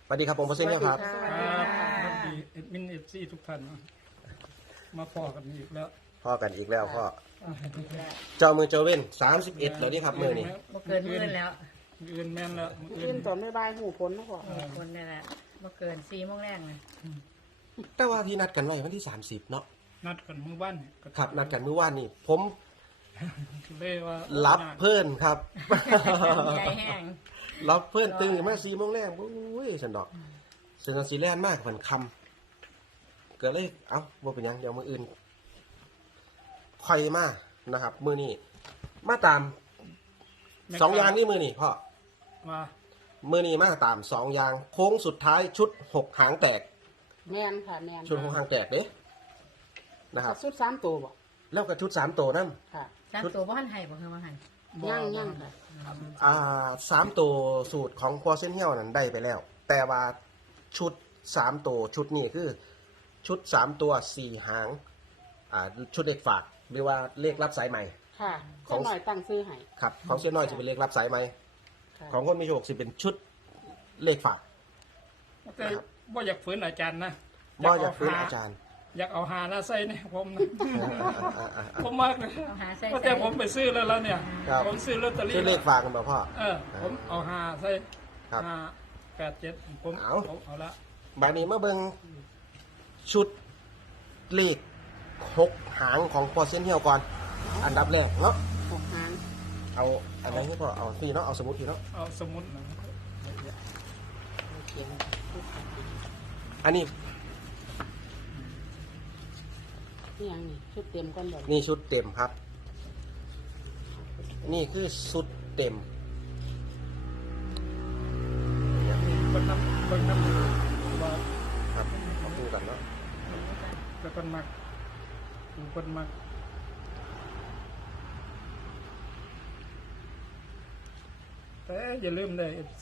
สวัสดีครับผมประสิทธิ์ครับครับสวัสดีเอ็ดมินเอฟซีทุกท่านมาพอกันอีกแล้วพ่อกันอีกแล้วพ่อเจ้ามือเจ้าเว้น31แล้วนี่ครับมือนี่บ่เกินมื้อแล้วอื่นแม่นแล้วขึ้นตอนไม่บายหูพ้นนะพ่อคนนี่แหละบ่เกิน4 โมงแรงนะแต่ว่าที่นัดกันไว้วันที่30เนาะนัดกันมื้อบ้านเนี่ยก็ครับนัดกันเมื่อวานนี่ผมเลยว่ารับเพื่อนครับใหญ่แห้งรับเพื่อนตื่นมา4 โมงแรงอุ้ยสันดอกเซนซีแลนด์มากเหมือนคำเกิดเลยเอ้าบ่เป็นหยังเดี๋ยวมืออื่นค่อยมานะครับ มือนี้มาตาม2อย่างนี่มือนี่พ่อว่ามือนี้มาตาม2อย่างโค้งสุดท้ายชุด6หางแตกแมนค่ะแมนชุด6หางแตกเด้นะครับสุด3 ตัวบ่แล้วก็ชุด3ตัวนั่นค่ะ 3 ตัวบ่ทันให้บ่คือว่าให้ย่างค่ะ 3ตัวสูตรของครัวเส้นเหี้ยวนั้นได้ไปแล้ว แต่ว่าชุด3ตัวชุดนี้คือ ชุด3ตัว4หางชุดเลขฝากหรือว่าเลขรับสายใหม่ค่ะขอของ หน่อยตั้งซื้อให้ครับของเส้นน้อยจะเป็นเลขรับสายใหม่ค่ะของคนมีโชคสิเป็นชุดเลขฝากแต่บ่อยากฝืนอาจารย์นะบ่อยากฟื้นอาจารย์อยากเอาหาหน้าใส่เนี่ยผมนะอ่าผมมากเลยเอาหาใส่ก็แต่ผมไปซื้อแล้วเนี่ยครับผมซื้อลอตเตอรี่ชุดเลขฝากกันบ่พ่อผมเอาหาใส่ครับ 587ผม เอาละบานี้มาเบิ่งชุดเลข6หางของครัวเส้นเหี้ยวก่อน อันดับแรกเนาะ 6 หางเอาอันไหนให้พ่อเอาพี่เนาะเอาสมุดพี่เนาะเอาสมุดนะเขียนอันนี้นี่ยังนี่ชุดเต็มก่อนบ่นี่ชุดเต็มครับ นี่คือชุดเต็มเบิ่งน้ำว่าครับมาดูกันเนาะแต่คนมักดูคนมักแต่อย่าลืมได้ FC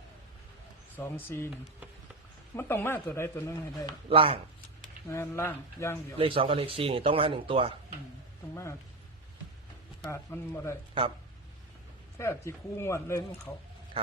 24มันต้องมาตัวใดตัวหนึงให้ได้ล่างงานล่างอย่างเดียวเลข2กับเลข4นี่ต้องมา1ตัวต้องมาขาดมันบ่ได้ครับแค่จีคู่งวดเลยมันเขาครับ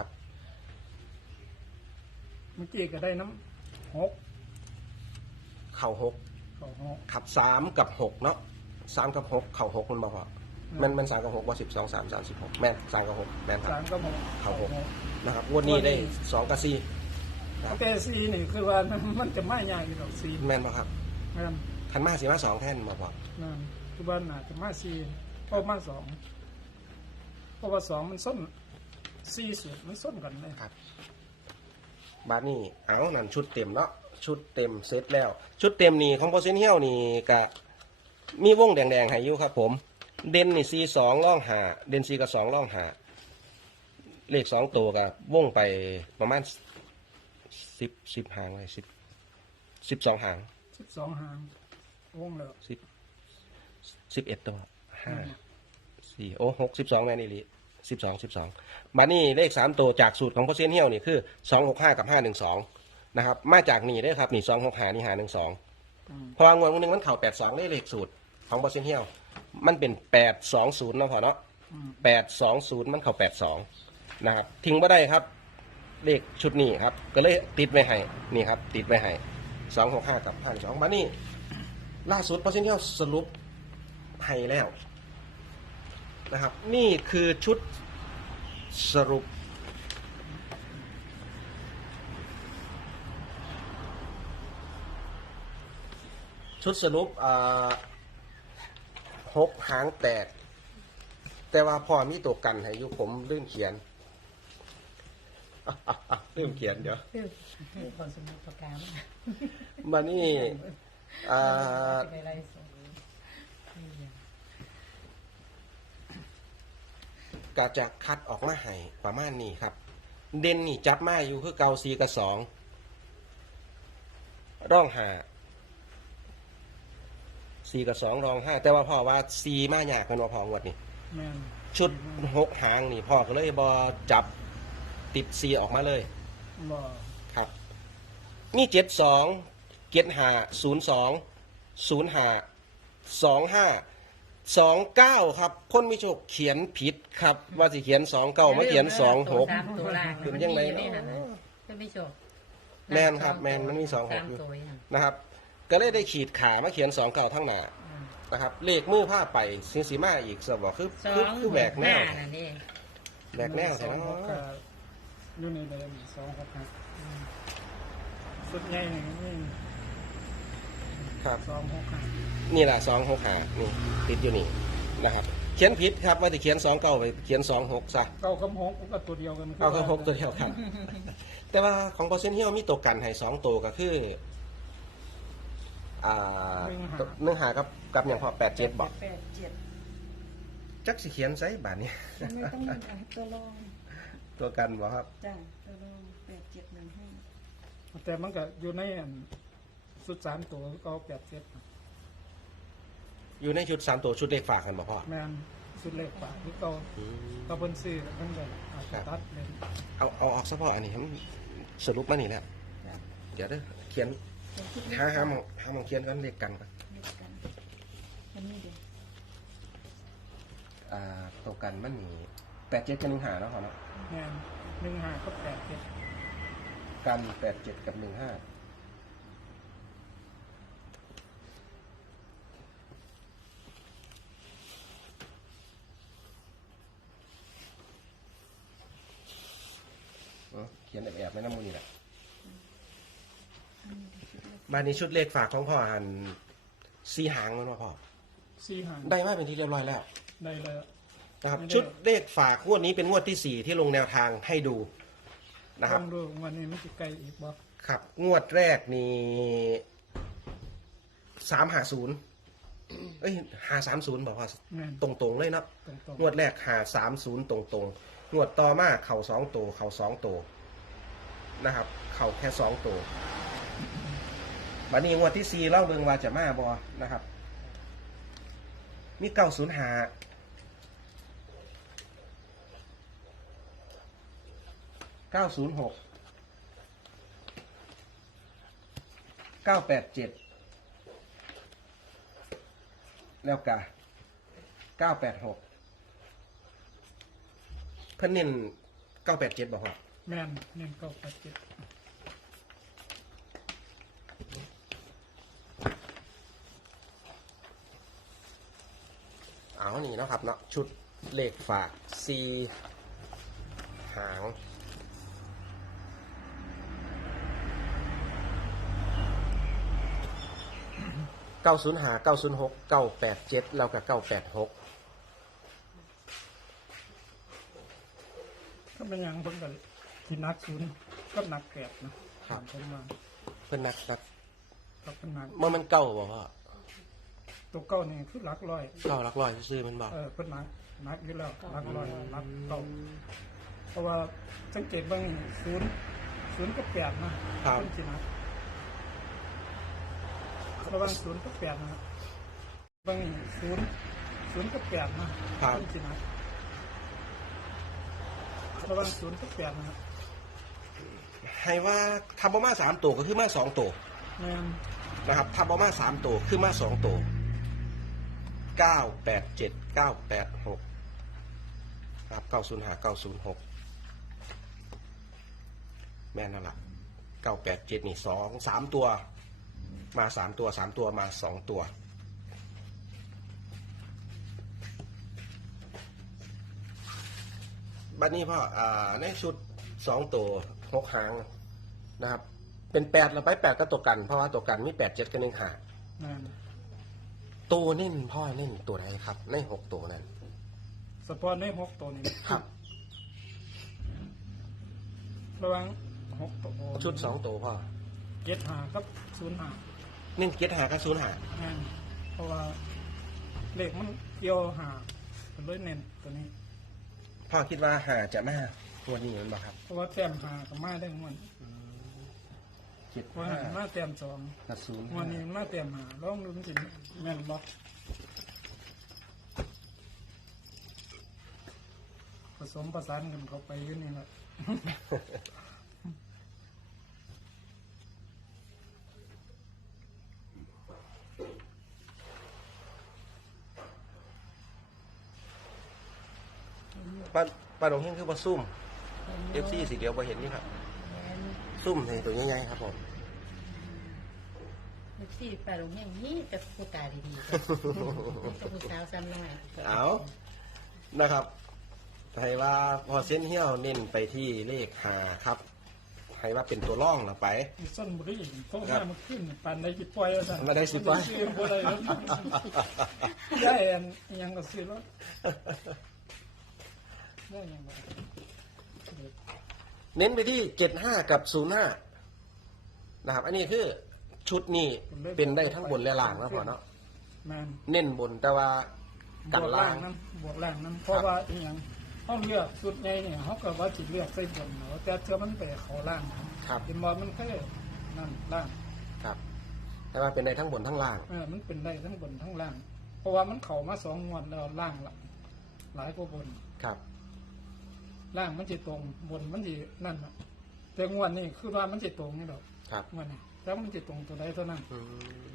เมื่อกี้ก็ได้น้ำ6 เข่า6 เขา6 ขับ3กับ6เนาะ3กับ6เข่า6มันบ่พอมัน3กับ6ว่า12 3 36แม่น3กับ6แม่นครับ 3ก็6 เขา6นะครับงวดนี้ได้2กับ4 โอเคซีนี่คือว่ามันจะไม่ยากอยู่ดอกซีแม่นบ่ครับแม่นคันมาสิมา2แท่นบ่พอนั่นคือบ้านน่ะจะมาซีเพราะมา2เพราะว่า2มันส้นซีสุดมันส้นกันเลยครับบาดนี้เอานั่นชุดเต็มเนาะชุดเต็มเสร็จแล้ว ชุดเต็มนี่ของพอเซนเฮียวนี่ก็มีวงแดงๆให้อยู่ครับผม เด่นนี่4 2ร่องหาเด่น4กับ2ร่องหาเลข2ตัวก็วงไปประมาณ10หางเลย12หาง 12หางวงแล้ว 11ตัว5 4โอ้6 12แม่นอี่ลิ12 บัดนี้เลข3ตัวจากสูตรของพอเซนเฮียวนี่คือ265กับ512นะครับมาจากนี่ได้อครับนี่265นี่512เพราะว่างวดนึงมันเข้า82เลขสูตรของพอเซนเฮียวมันเป็น820เนาะพอเนาะ820มันเข้า82นะครับทิ้งบ่ได้ครับเลขชุดนี้ครับก็เลยติดไว้ให้นี่ครับติดไว้ให้265กับ512บัดนี้ล่าสุดพอเซนเฮียวสรุปให้แล้วนะครับนี่คือชุดสรุปชุดสรุป6หางแตกแต่ว่าพอมีตัวกันให้อยู่ผมลืมเขียน ลืมเขียนเดี๋ยวคือคนสมุทรปราการมานี่จะไปไล่ส่งก็จะคัดออกมาให้ประมาณนี้ครับ เด่นนี่จับมาอยู่คือเกาซีกับ2ร่องหา4กับ2รอง5แต่ว่าพ่อว่า4มายากเป็นว่าพองวดนี่แม่นชุด6หางนี่พ่อก็เลยบอจับติด4ออกมาเลยบ่ครับมี72 75 02 05 25 29ครับคนมีโชคเขียนผิดครับ ว่าสิเขียน29มาเขียน26 3 ตัวล่างเป็นยังไงเนาะก็ไม่โชคแม่นครับแม่นมันมี2 6 สามอยู่ตัวอย่างนะครับ ก็เลยได้ขีดขามาเขียน2 เก่าทั้งหน้าอืมนะครับ เลขมือผ้าไปสีมาอีกสบอกคือสอคือง คือแบกแนวห้านั่นเองแบกแนวสใช่อไหมงหกห้าอยู่ในเดิมสองหกห้าสุดใหญ่หนึ่งนี่ครับสองหกห้านี่แหละ2 6 5นี่ติดอยู่นี่นะครับ เขียนผิดครับว่าจะเขียน2 เก่าไปเขียน2 6ซะเก้าคำหกก็ตัวเดียวกันเอาแค่6ตัวเดียวครับ แต่ว่าของเปอร์เซ็นต์เฮียวมีตัวกันให้2ตัวก็คือเนื้อหากับอย่างพอ87บอก 87 จักสิเขียนไซบาทนี้ไม่ต้องมีอะไรตัวรองตัวกันบอกครับจ้ะตัวรอง8715 แต่มันก็อยู่ในอันสุด3ตัวก็87 อยู่ในชุด3ตัวชุดเลขฝากกันบอกพ่อแม่นสุดเล็กกว่าที่เก่าอืมก็เพิ่นซื้อมันก็อาจจะตัดเลยเอาออกซะพ่ออันนี้ผมสรุปมานี่แหละจ้ะเดี๋ยวเด้อเขียนหาหมองเขียนกันเลขกันก่อนเดียวกันอันนี้เดียวตัวกันมันมี87กับ15แล้วพอเนาะแม่น15ก็87 กัน87กับ15เขียนแอบๆในน้ำมูนี่แหละอันนี้เดี๋ยวคิดเลขบ้านนี้ชุดเลขฝากของพ่อหัน4 หางมันว่าพ่อ 4หางได้มาเป็นที่เรียบร้อยแล้วได้เลยนะครับไม่ได้ชุดเลขฝากงวดนี้เป็นงวดที่ 4 ที่ลงแนวทางให้ดูนะครับลองดูวันนี้มันจะไกลอีกบ่ครับ งวดแรกนี่350เอ้ย530บอกว่าแม่นตรงๆเลยเนาะตรงงวดแรก530ตรงๆงวดต่อมาเข่า2ตัวเข่า2ตัวนะครับ เข่าแค่2ตัวบัดนี้งวดที่4เล่าเบิ่งว่าจะมาบ่นะครับ มี905 906 987แล้วก็986เพิ่นเน้น987บอกว่าๆแม่นเน้น987 เอานี่เนาะครับเนาะชุดเลขฝาก4 หาง905 906 987แล้วก็986 ก็เป็นอย่างเพิ่นก็ที่นักศูนย์ก็นักแปดนะครับ ผมมาเพิ่นนักก็เป็นนักมันเก่าบอกว่าตัวเก้านี่คือหลักร้อยเก่าหลักร้อยซื้อมันบอกเพิ่นนักอยู่แล้วหลักร้อยหลักเก้าเพราะว่าสังเกตเบาง0กับ8นะครับ เพิ่นสินักระหว่าง0กับ8นะครับบาง0กับ8นะครับ เพิ่นสินักระหว่าง0กับ8นะครับให้ว่าทำประมาณ3ตัวก็คือมา2ตัวแม่นนะครับทำประมาณ3ตัวคือมา2ตัว987 986ครับ905 906แม่นนั่นแหละ987นี่2 3ตัวมา3ตัว3ตัวมา2ตัวบัดนี้พ่อในชุด2ตัว6 หางนะครับ เป็น8แล้วไป8ก็ตัวกันเพราะว่าตัวกันมี8 7กับ1 5 แม่นตัวเน่นพ่อเน่นตัวไหนครับใน6ตัวนั้นสปอนได้6ตัวนี้ครับระหว่าง6ตัวชุด2ตัวพ่อ 75กับ05 เน่นเกียรติหากับ0 หาแม่นเพราะว่าเลขมันเกี่ยวหาเป็นเลยเน้นตัวนี้พ่อคิดว่าหาจะมาตัวนี้มันบ่ครับเพราะว่าแต้มหากับมาได้มันคิดว่าว่ามาแต้ม2 กับ0 วันนี้มาแต้มหาลองดูมันสิแม่นบ่ผสมประสานกันเข้าไปอยู่นี่แหละป้าดงเฮงคือบ่ซุ่ม FC สีเดียวบ่เห็นนี่ครับซุ่มให้ตัวใหญ่ๆครับผมที่ไปโรงเรียนนี่แต่ผู้ตาดีๆกับผู้สาวซ้ำน้อยเอานะครับให้ว่าพอเส้นเหี้ยวเน้นไปที่เลขหาครับให้ว่าเป็นตัวร่องละไปมีส้นบุรีเพราะว่ามันขึ้นปานใดจิปล่อยแล้วสั่นมาได้สิปล่อยซื้อบ่ได้แล้วได้อันยังก็ซื้อแล้วได้ยังบ่เน้นไปที่75กับ05นะครับ อันนี้คือชุดนี้เป็นได้ทั้งบนและล่างแล้วพอเนาะแม่นเน้นบนแต่ว่าบกันวกล่าล่าง งนั้นบวกล่างนั้นเพราะว่าอีหยังเฮาเลือกสุดใหญ่เนี่ยเฮาก็ว่าสิเลือกใส่บนเนาะแต่เทื่อมันไปเข้าล่างครับเป็นบ่มันแค่นั่นล่างครับ แต่ว่าเป็นได้ทั้งบนทั้งล่างมันเป็นได้ทั้งบนทั้งล่าง เพราะว่ามันเข้ามา2งวดแล้วล่างละหลายกว่าบนครับล่างมันสิตรงบนมันสินั่นน่ะแต่งวดนี้คือว่ามันสิตรงนี่ดอกครับงวดนี้แล้วมันสิตรงตัวใดเท่านั้นอืม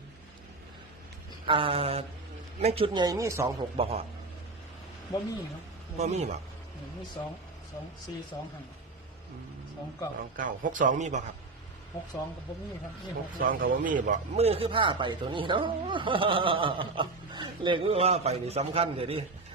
ในชุดใหญ่มี26บ่ฮอดบ่มีเนาะบ่มีบ่มี2 4 2 5 2 9 29 62มีบ่ครับ 6 2ก็บ่มีครับมี6 62ก็บ่มีบ่มือคือผ้าไปตัวนี้เนาะ เลขมือผ้าไปนี่สำคัญเดี๋ยวนี้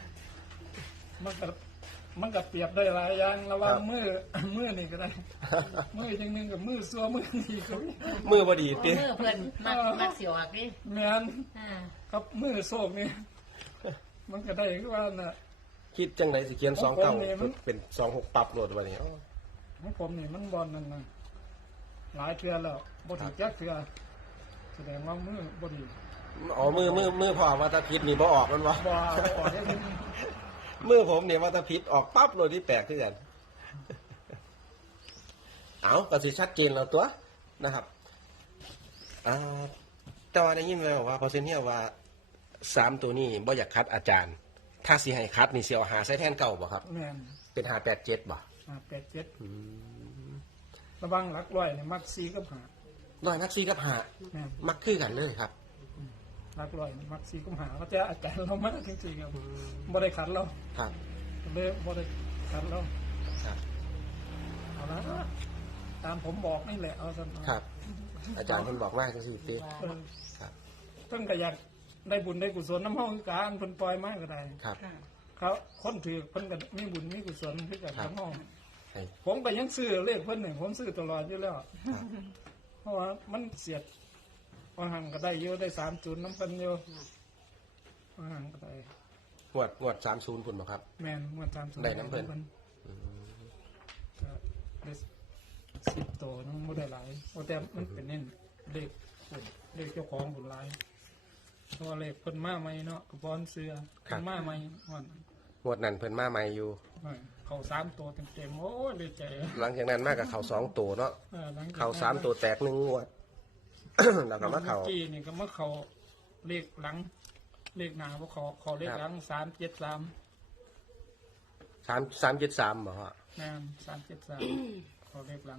มันก็เปรียบได้หลายอย่างระหว่างครับมือนี่ก็ได้ มือจังหนึงกับมือซัวมือนี่ก็มีมือบ่ดีโอ้ติเมื่อเพิ่นมักสิออกดิแม่นอ่ากับมือโศกนี่ มันก็ได้คือว่าน่ะคิดจังไดสิเขียนของผมนี่มัน 29เป็น26ปรับโหลดบัดนี้ของผมนี่มันบอลนั่นน่ะหลายเทื่อแล้วบ่ถูกจักเทื่อแสดงว่ามือบ่ดีอ๋อมือพอว่าถ้าผิดนี่บ่ออกมันบ่บ่ออกได้เลยมือผมเนี่ยว่าถ้าผิดออกปั๊บโหลดที่แปลกขึ้นกัน เอาก็สิชัดเจนแล้วตัวนะครับแต่ว่าได้ยินมาบอกว่าพอเซนเฮียว่า3ตัวนี้บ่อยากคัดอาจารย์ ถ้าสิให้คัดนี่สิเอาหาใส่แทนเก่าบ่ครับแม่นเป็น587บ่ 87ระวังหลักร้อยนี่มัก4กับน้อยนักซีกับ 5แม่น 5มักคือกันเลยครับหลักร้อยนี่มัก4กับ5ก็จะอาการเรามากจริงๆครับบ่ได้ขัดเราครับเลยบ่ได้ขัดเราครับเอาละตามผมบอกนี่แหละเอาซะหน่อยครับ อาจารย์เพิ่นบอกว่าจังซี่ติเออครับเพิ่นก็อยากได้บุญได้กุศลน้ำเฮาคือกันเพิ่นปล่อยมาก็ได้ครับเขาคนถือเพิ่นก็มีบุญมีกุศลคือกันครับทั้งห้องให้ผมก็ยังซื้อเลขเพิ่นนี่ผมซื้อตลอดอยู่แล้วครับเพราะว่ามันเสียดบางหังก็ได้เยอะได้30น้ำเพิ่นอยู่บางหังก็ได้งวด30พุ่นบ่ครับแม่นเมื่อ30 ได้น้ำเพิ่นก็ได้10ตัวนึงบ่ได้หลายเพราะแต่มันเป็นเน้นเลขคนเลขเจ้าของบุญหลายเพราะว่าเลขเพิ่นมาใหม่เนาะกระบอนเสือเพิ่นมาใหม่วันงวดนั้นเพิ่นมาใหม่อยู่เขา3ตัวเต็มๆโอ้ยดีใจหลังจากนั้นมากกับเขา2ตัวเนาะหลังจากนั้นเขา3ตัวแตก1งวด แล้วก็มาเขามื่อกี้นี่ก็มาเขาเลขหลัง เลขหน้าบ่เขาเลขหลัง373 373บ่ฮะแม่น373เขาเลขหลัง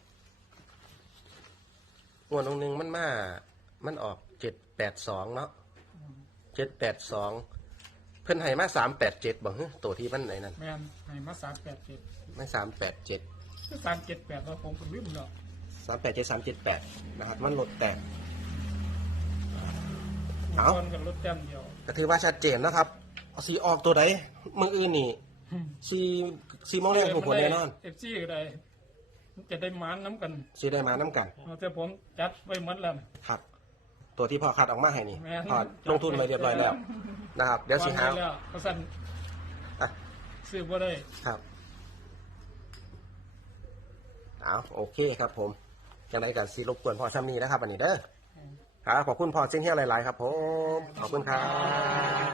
งวดนึงมันออก782เนาะ782เพิ่นให้มา387บ่ฮึตัวที่มันไหนนั่นแม่นให้มา387 ไม่387 คือ378แล้วผมก็ลืมแล้ว 387 378นะครับมันลดแตก เอ้าคนกับรถแต้มเดียวก็ถือว่าชัดเจนนะครับสีออกตัวใดมื้ออื่นนี่4โมงแรกผมผลแน่นอน FC ก็ได้มันจะได้หมานน้ำกันสิได้มานํกันแต่ผมจัดไว้หมดแล้วครับ ตัวที่พ่อคัดออกมาให้นี่แม่นพอลงทุนไปเรียบร้อยแล้วนะครับ เดี๋ยวสิหาวางไแล้วเพราะสั่นอ่ะซื้อบ่ได้ครับเอาโอเคครับผมยังไงกันสิรบกวนพ่อซ้ำนี้นะครับวันนี้เด้อครับขอบคุณพ่อเส้นเฮี้ยวหลาย ๆ ครับผม ขอบคุณครับ